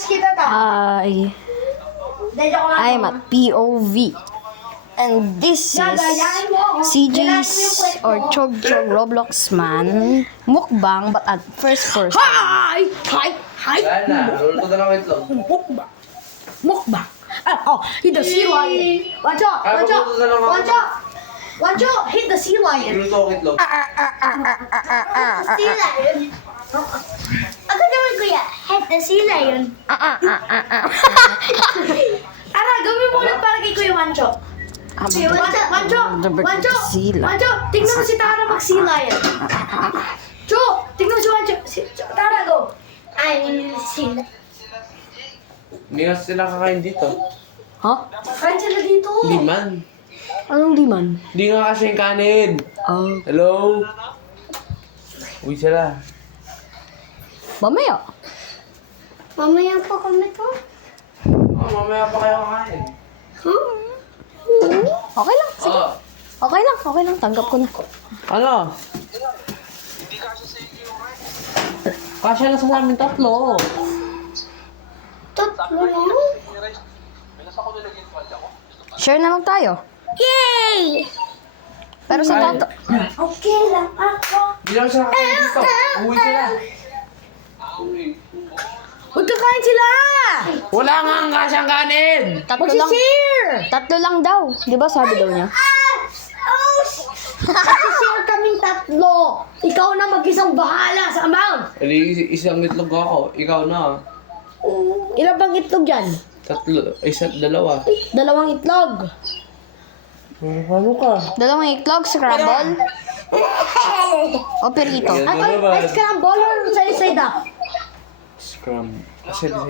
Crush kita ta. I'm a POV. And this is CJ's or Chog Chog Roblox man mukbang but at first person. Hi! Wala na, luluto na lang itlog. Mukbang. Hit the sea lion. Watch out! Hit the sea lion. Luluto ang itlog. Sea lion. Ako naman kuya, head the sea lion. Ara, gawin mo ulit para kay Kuya Wancho. Wancho! Tingnan mo si Tara mag-sea lion. Cho! Tingnan mo si Wancho. Tara, go! I'm sea lion. Hindi nga sila kakain dito. Ha? Kain sila dito. Hindi man. Anong di man? Hindi nga kasi yung kanin. Oh. Hello? Uwi sila. Mamaya. Mamaya pa kami to. Mamaya pa kayo kakain. Okay lang. Sige. Okay lang. Tanggap ko na. Ano? Kasya na sa amin tatlo. Tatlo lang. Share na lang tayo. Yay! Pero sa tato. Okay lang ako. Hindi lang sila kakain dito. Uwi sila. Magkakain sila! Wala nga ang kasyang kanin! Tatlo lang daw. Di ba sabi daw niya? Share kaming tatlo. Ikaw na mag-isang bahala sa amount. Isang itlog ako. Ikaw na. Ilan bang itlog yan? Tatlo. Dalawa. Dalawang itlog. Ano ka? Dalawang itlog, scramble. O perito. Ay, scramble or side up? Scrum. Sila.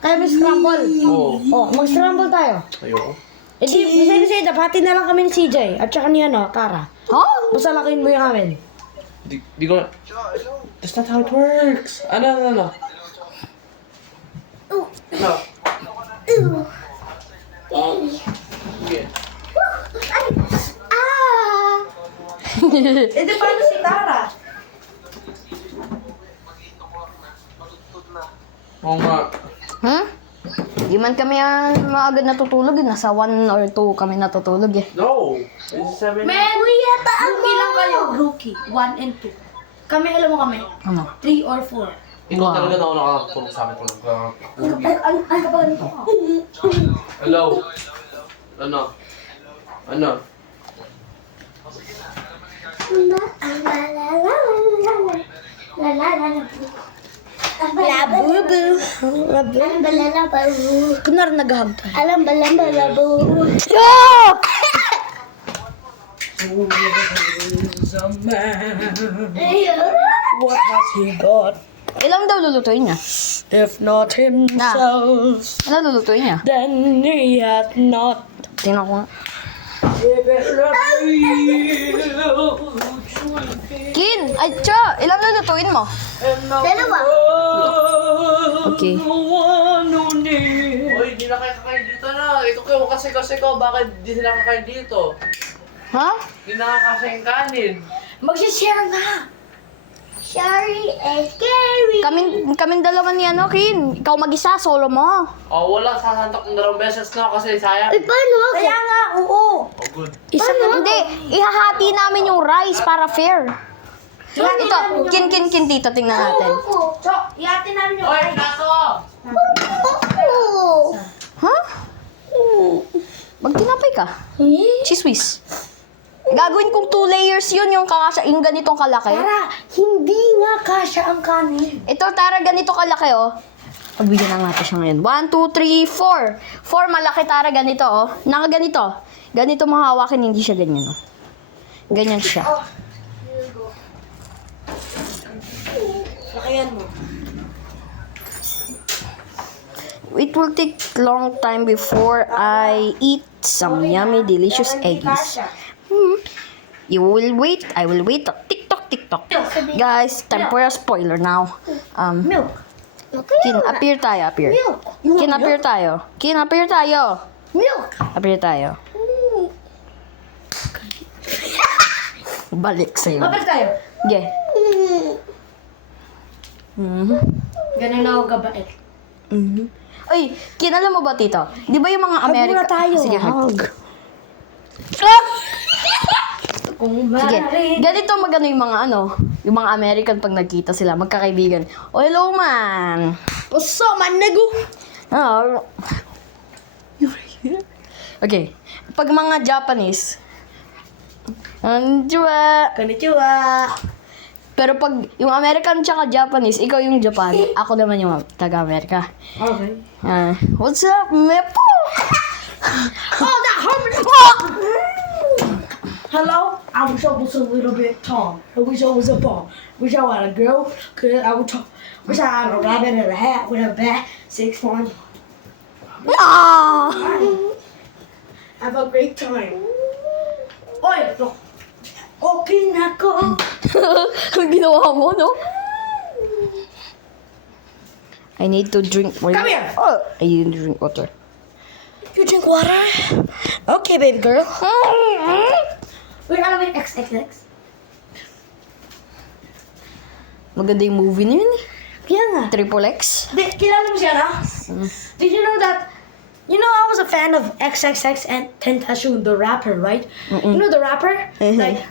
Kaya may scramble. Oo. Mag-scramble tayo. Ayoko. Eh di, side up. Hati na lang kami ni CJ. At saka ni Tara. Ha? Basta lakihin mo yung amin. Di ko na... That's not how it works. Ano? No. Yay! Yeah. Eh di paano si Tara? Oo nga. Ha? Di man kami maagad natutulog. Nasa 1 or 2 kami natutulog eh. No! It's 7. Men, rookie lang kayo. Rookie. 1 and 2. Kami, alam mo kami. Ano? 3 or 4. Ikaw talaga na ako nakakatulog sa akin. Ano ka ba ganito? Hello? Ano? Labubu. Alam ba lalabu? Kunar nag-hug tayo. Alam ba lalabu? Yuck! What has he got? Ilang daw lulutuin niya? If not himself, Ano lulutuin niya? then he had not. Tingnan ko nga. Kin! Ay, Cha! Ilang lulutuin mo? Dalawa. Okay. Uy, di na kayo kakain dito na. Ito kayo kasi bakit di sila kakain dito? Ha? Di nakakasya yung kanin. Mag-share na! Sorry and scary. Kaming dalawa ni Kin. Ikaw mag-isa, solo mo. Wala. Sasantok ng 2 beses na kasi sayang. Ay, paano ako? Kaya nga, oo. Oh, good. Hindi, ihahati namin yung rice para fair. Ito, kin, dito, tingnan natin. Ako. So, ihatin namin yung Hoy, rice. plato! Ako. Ha? Magtinapay ka. Chiswis. Gagawin kong 2 layers yun, yung ganitong kalaki. Tara, hindi nga kasya ang kanin. Ito, Tara, ganito kalaki, oh. Pagbigyan na natin siya ngayon. 1, 2, 3, 4. 4 malaki, Tara, ganito, oh. Nakaganito. Ganito mo hawakin, hindi siya ganyan, oh. Ganyan siya. Lakayan mo. It will take long time before I eat some yummy, delicious eggies. You will wait. I will wait. TikTok. Guys, time for a spoiler now. Milk. Kin, appear tayo. Milk. Kin, appear tayo. Milk. Appear tayo. Balik sa'yo. Kapit tayo. Yeah. Ganun ako gabait. Ay, kinala mo ba, Tito? Di ba yung mga Amerika... muna tayo. Sige, hug. Kung Sige, maaari. ganito magano yung mga yung mga American pag nagkita sila, magkakaibigan. Oh, hello, man. What's up, man, nigga? Oh. Okay. Pag mga Japanese, konnichiwa. Konnichiwa. Pero pag yung American tsaka Japanese, ikaw yung Japan, ako naman yung taga-Amerika. Okay. What's up, Mepo? Oh, that hurt me. Hello? I wish I was a little bit tall. I wish I was a ball. Wish I was a girl. Cause I would talk. Wish I had a rabbit in a hat with a bat. 6 months. Ah! Have a great time. Oy! No. Okay na ko. Ang ginawa mo, no? I need to drink water. Come here. Oh, I need to drink water. You drink water? Okay, baby girl. Wait, alam mo yung XXX? Maganda yung movie na yun eh. Kaya nga. Triple X. Kilala mo siya, no? Did you know that? You know, I was a fan of XXX and Tentacion, the rapper, right? You know the rapper? Like,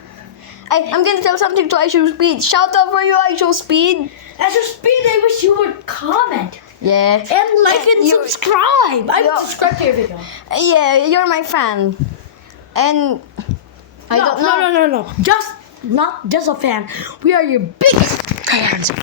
I'm gonna tell something to I Show Speed. Shout out for you, I Show Speed. as your speed, I wish you would comment Yeah. and like and You- subscribe. I would Yeah. subscribe to your video. Yeah, you're my fan. And I don't know. No. Just not just a fan. We are your biggest fans.